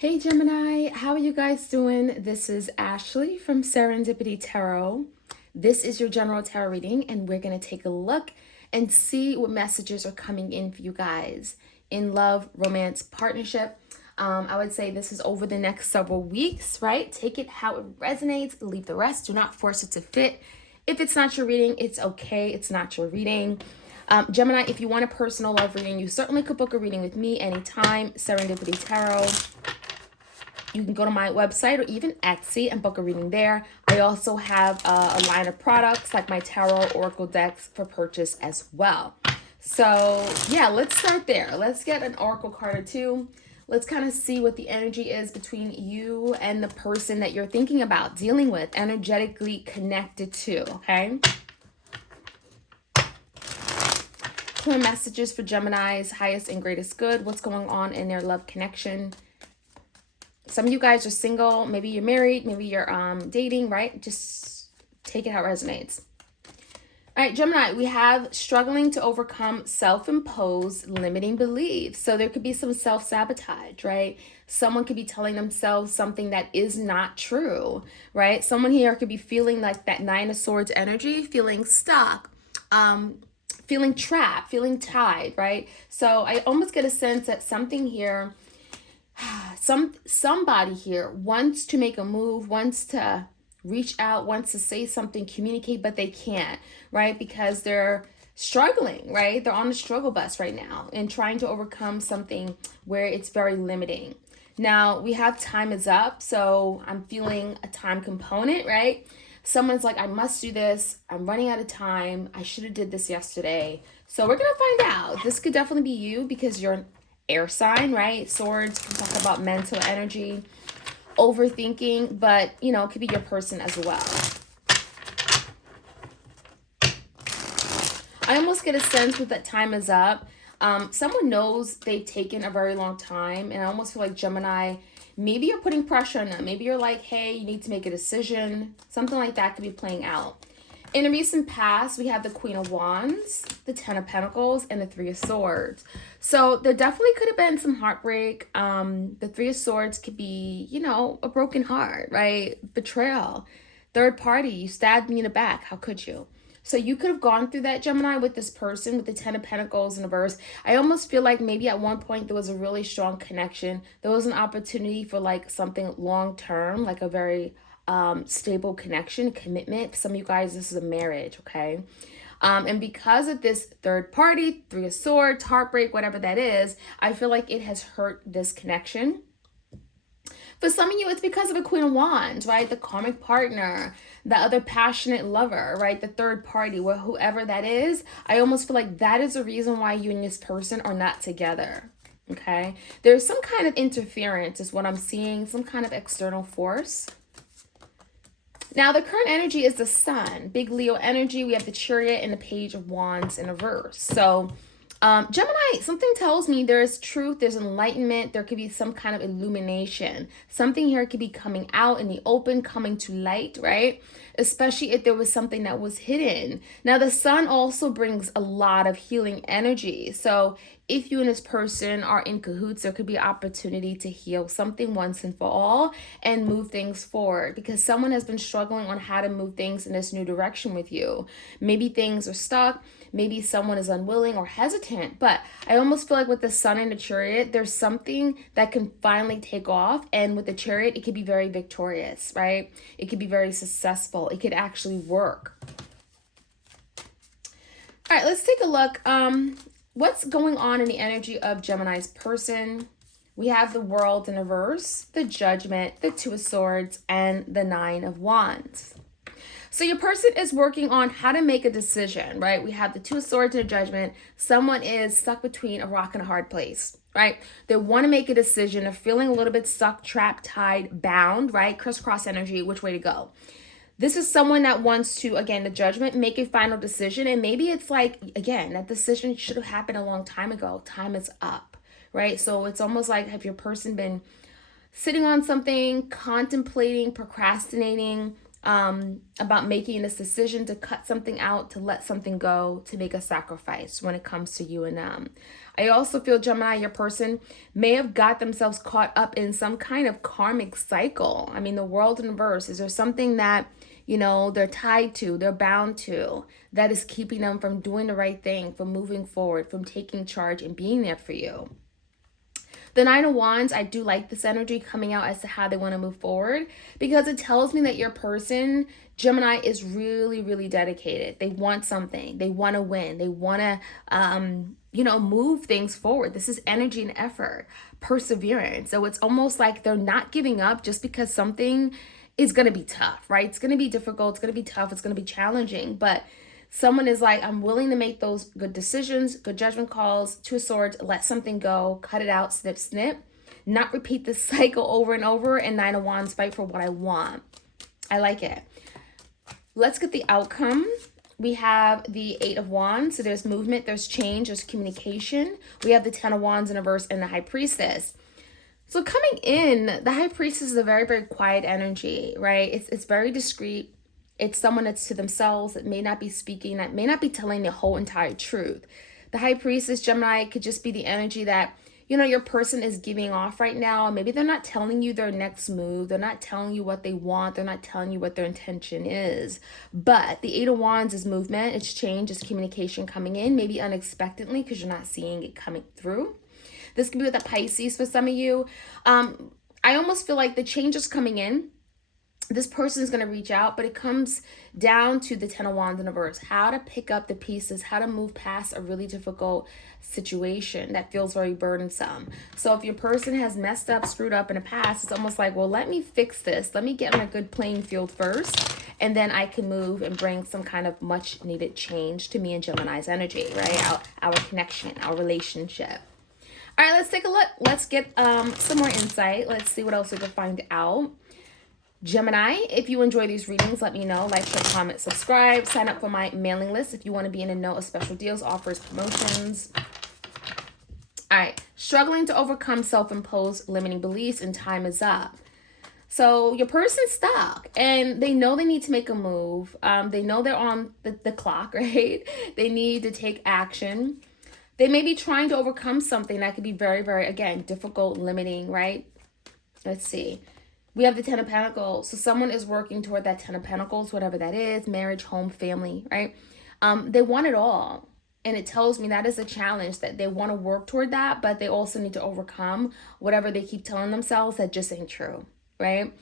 Hey Gemini, how are you guys doing? This is Ashley from Serendipity Tarot. This is your general tarot reading, and we're going to take a look and see what messages are coming in for you guys in love, romance, partnership. I would say this is over the next several weeks, right? Take it how it resonates, leave the rest. Do not force it to fit. If it's not your reading, it's okay. It's not your reading. Gemini, if you want a personal love reading, you certainly could book a reading with me anytime. Serendipity Tarot. You can go to my website or even Etsy and book a reading there. I also have a line of products like my tarot oracle decks for purchase as well. So yeah, let's start there. Let's get an oracle card or two. Let's kind of see what the energy is between you and the person that you're thinking about, dealing with, energetically connected to, okay? Clear messages for Gemini's highest and greatest good. What's going on in their love connection? Some of you guys are single, maybe you're married, maybe you're dating, right? Just take it how it resonates. All right, Gemini, we have struggling to overcome self-imposed limiting beliefs. So there could be some self-sabotage, right? Someone could be telling themselves something that is not true, right? Someone here could be feeling like that Nine of Swords energy, feeling stuck, feeling trapped, feeling tied, right? So I almost get a sense that something here, somebody here wants to make a move, wants to reach out, wants to say something, communicate, but they can't, right? Because they're struggling, right? They're on the struggle bus right now and trying to overcome something where it's very limiting. Now we have time is up, so I'm feeling a time component, right? Someone's like, I must do this. I'm running out of time. I should have did this yesterday. So we're going to find out. This could definitely be you because you're an air sign, right? Swords can talk about mental energy, overthinking, but you know, it could be your person as well. I almost get a sense with that time is up. Someone knows they've taken a very long time, and I almost feel like Gemini, maybe you're putting pressure on them. Maybe you're like, hey, you need to make a decision. Something like that could be playing out. In the recent past, we have the Queen of Wands, the Ten of Pentacles, and the Three of Swords. So there definitely could have been some heartbreak. The Three of Swords could be, you know, a broken heart, right? Betrayal. Third party, you stabbed me in the back. How could you? So you could have gone through that, Gemini, with this person, with the Ten of Pentacles in the verse. I almost feel like maybe at one point there was a really strong connection. There was an opportunity for like something long-term, like a very stable connection, commitment. For some of you guys, this is a marriage, okay? And because of this third party, Three of Swords, heartbreak, whatever that is, I feel like it has hurt this connection. For some of you, it's because of a Queen of Wands, right? The karmic partner, the other passionate lover, right? The third party, whoever that is. I almost feel like that is the reason why you and this person are not together, okay? There's some kind of interference is what I'm seeing, some kind of external force. Now, the current energy is the Sun, big Leo energy. We have the Chariot and the Page of Wands in reverse. So, Gemini, something tells me there's truth, there's enlightenment, there could be some kind of illumination. Something here could be coming out in the open, coming to light, right? Especially if there was something that was hidden. Now, the Sun also brings a lot of healing energy. So if you and this person are in cahoots, there could be opportunity to heal something once and for all and move things forward because someone has been struggling on how to move things in this new direction with you. Maybe things are stuck. Maybe someone is unwilling or hesitant, but I almost feel like with the Sun and the Chariot, there's something that can finally take off. And with the Chariot, it could be very victorious, right? It could be very successful. It could actually work. All right, let's take a look. What's going on in the energy of Gemini's person? We have the World in reverse, the Judgment, the Two of Swords, and the Nine of Wands. So your person is working on how to make a decision, right? We have the Two of Swords and the Judgment. Someone is stuck between a rock and a hard place, right? They want to make a decision. They're feeling a little bit stuck, trapped, tied, bound, right? Crisscross energy, which way to go? This is someone that wants to, again, the Judgment, make a final decision. And maybe it's like, again, that decision should have happened a long time ago. Time is up, right? So it's almost like, have your person been sitting on something, contemplating, procrastinating, about making this decision to cut something out, to let something go, to make a sacrifice when it comes to you and them. I also feel, Gemini, your person may have got themselves caught up in some kind of karmic cycle. I mean, the world in reverse. Is there something that, they're tied to, they're bound to, that is keeping them from doing the right thing, from moving forward, from taking charge and being there for you? The Nine of Wands, I do like this energy coming out as to how they want to move forward, because it tells me that your person, Gemini, is really, really dedicated. They want something. They want to win. They want to, move things forward. This is energy and effort, perseverance. So it's almost like they're not giving up just because something is going to be tough, right? It's going to be difficult. It's going to be tough. It's going to be challenging. But someone is like, I'm willing to make those good decisions, good judgment calls, Two of Swords, let something go, cut it out, snip, snip, not repeat this cycle over and over, and Nine of Wands, fight for what I want. I like it. Let's get the outcome. We have the Eight of Wands. So there's movement, there's change, there's communication. We have the Ten of Wands in reverse and the High Priestess. So coming in, the High Priestess is a very, very quiet energy, right? It's very discreet. It's someone that's to themselves, that may not be speaking, that may not be telling the whole entire truth. The High Priestess, Gemini, could just be the energy that, your person is giving off right now. Maybe they're not telling you their next move. They're not telling you what they want. They're not telling you what their intention is. But the Eight of Wands is movement. It's change. It's communication coming in, maybe unexpectedly because you're not seeing it coming through. This could be with a Pisces for some of you. I almost feel like the change is coming in. This person is going to reach out, but it comes down to the Ten of Wands in reverse. How to pick up the pieces, how to move past a really difficult situation that feels very burdensome. So if your person has messed up, screwed up in the past, it's almost like, well, let me fix this. Let me get on a good playing field first, and then I can move and bring some kind of much needed change to me and Gemini's energy, right? Our connection, our relationship. All right, let's take a look. Let's get some more insight. Let's see what else we can find out. Gemini, if you enjoy these readings, let me know. Like, share, comment, subscribe. Sign up for my mailing list if you want to be in the know of special deals, offers, promotions. All right. Struggling to overcome self-imposed limiting beliefs and time is up. So your person's stuck and they know they need to make a move. They know they're on the clock, right? They need to take action. They may be trying to overcome something that could be very, very, again, difficult, limiting, right? Let's see. We have the Ten of Pentacles. So someone is working toward that Ten of Pentacles, whatever that is, marriage, home, family, right? They want it all. And it tells me that is a challenge, that they want to work toward that, but they also need to overcome whatever they keep telling themselves that just ain't true, right?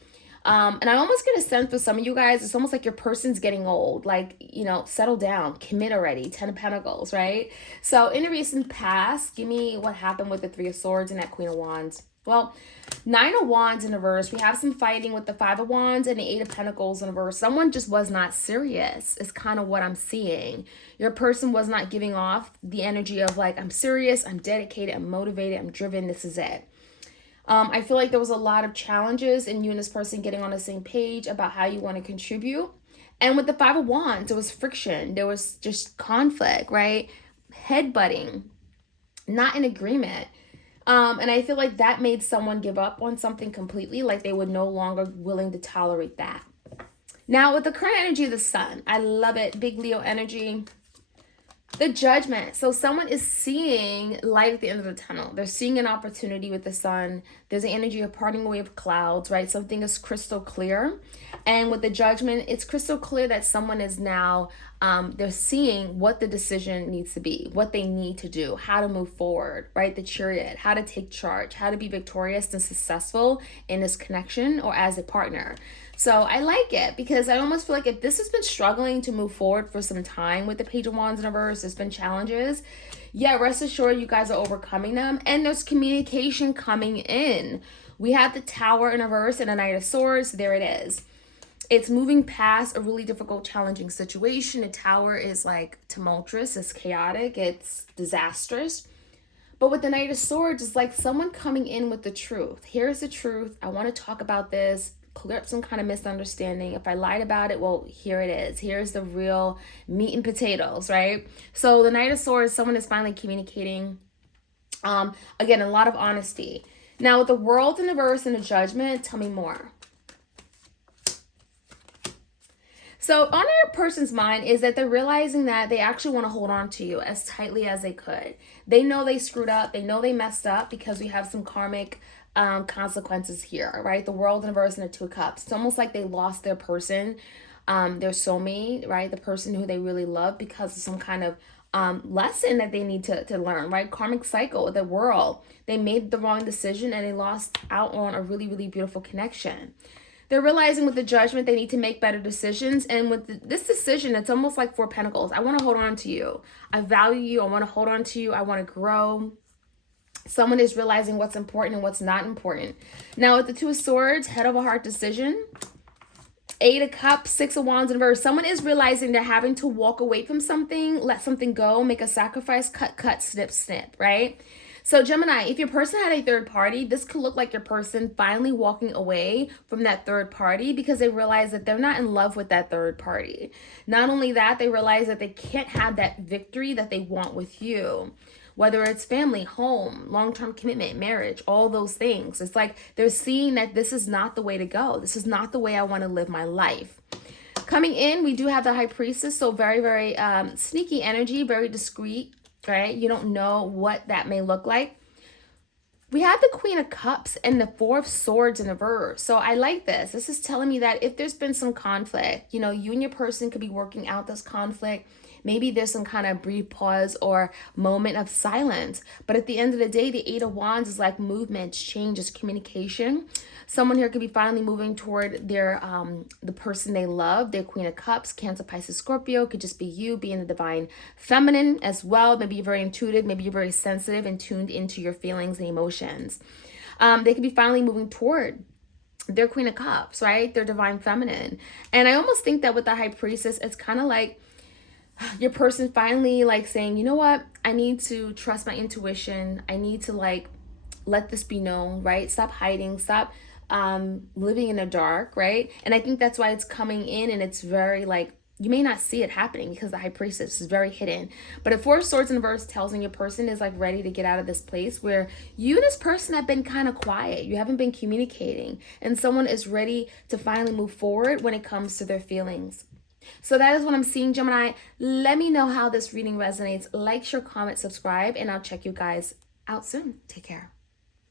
And I almost get a sense for some of you guys, it's almost like your person's getting old, like, settle down, commit already, Ten of Pentacles, right? So in the recent past, give me what happened with the Three of Swords and that Queen of Wands. Well, Nine of Wands in reverse. We have some fighting with the Five of Wands and the Eight of Pentacles in reverse. Someone just was not serious is kind of what I'm seeing. Your person was not giving off the energy of like, I'm serious, I'm dedicated, I'm motivated, I'm driven, this is it. I feel like there was a lot of challenges in you and this person getting on the same page about how you want to contribute. And with the Five of Wands, there was friction. There was just conflict, right? Headbutting, not in agreement. And I feel like that made someone give up on something completely, like they were no longer willing to tolerate that. Now, with the current energy of the Sun, I love it. Big Leo energy. The Judgment. So someone is seeing light at the end of the tunnel. They're seeing an opportunity with the Sun. There's an energy of parting away of clouds, right? Something is crystal clear. And with the Judgment, it's crystal clear that someone is now, they're seeing what the decision needs to be, what they need to do, how to move forward, right? The Chariot, how to take charge, how to be victorious and successful in this connection or as a partner. So I like it because I almost feel like if this has been struggling to move forward for some time with the Page of Wands in reverse, there's been challenges. Yeah, rest assured you guys are overcoming them. And there's communication coming in. We have the Tower in reverse and a Knight of Swords. There it is. It's moving past a really difficult, challenging situation. The Tower is like tumultuous, it's chaotic, it's disastrous. But with the Knight of Swords, it's like someone coming in with the truth. Here's the truth. I want to talk about this. Clear up some kind of misunderstanding. If I lied about it, well, here it is. Here's the real meat and potatoes, right? So the Knight of Swords, someone is finally communicating. Again, a lot of honesty. Now with the World in the reverse and the Judgment, tell me more. So on your person's mind is that they're realizing that they actually want to hold on to you as tightly as they could. They know they screwed up. They know they messed up because we have some karmic consequences here, right? The world and the verse and the two of cups. It's almost like they lost their person, their soulmate, right? The person who they really love because of some kind of lesson that they need to learn, right? Karmic cycle, the world. They made the wrong decision and they lost out on a really, really beautiful connection. They're realizing with the judgment they need to make better decisions. And with this decision, it's almost like Four Pentacles. I want to hold on to you. I value you. I want to hold on to you. I want to grow. Someone is realizing what's important and what's not important. Now with the Two of Swords, head over heart decision. Eight of Cups, Six of Wands in reverse. Someone is realizing they're having to walk away from something, let something go, make a sacrifice, cut, snip, snip, right? So Gemini, if your person had a third party, this could look like your person finally walking away from that third party because they realize that they're not in love with that third party. Not only that, they realize that they can't have that victory that they want with you. Whether it's family, home, long-term commitment, marriage, all those things. It's like they're seeing that this is not the way to go. This is not the way I want to live my life. Coming in, we do have the High Priestess, so very, very sneaky energy, very discreet, right? You don't know what that may look like. We have the Queen of Cups and the Four of Swords in reverse. So I like this. This is telling me that if there's been some conflict, you know, you and your person could be working out this conflict. Maybe there's some kind of brief pause or moment of silence. But at the end of the day, the Eight of Wands is like movement, changes, communication. Someone here could be finally moving toward their the person they love, their Queen of Cups, Cancer, Pisces, Scorpio. Could just be you being the divine feminine as well. Maybe you're very intuitive. Maybe you're very sensitive and tuned into your feelings and emotions. They could be finally moving toward their Queen of Cups, right? Their divine feminine. And I almost think that with the High Priestess, it's kind of like your person finally like saying, you know what? I need to trust my intuition. I need to like let this be known, right? Stop hiding. Stop living in the dark, right? And I think that's why it's coming in and it's very like, you may not see it happening because the High Priestess is very hidden. But a Four of Swords in reverse tells me your person is like ready to get out of this place where you and this person have been kind of quiet. You haven't been communicating. And someone is ready to finally move forward when it comes to their feelings. So that is what I'm seeing, Gemini. Let me know how this reading resonates. Like, share, comment, subscribe, and I'll check you guys out soon. Take care.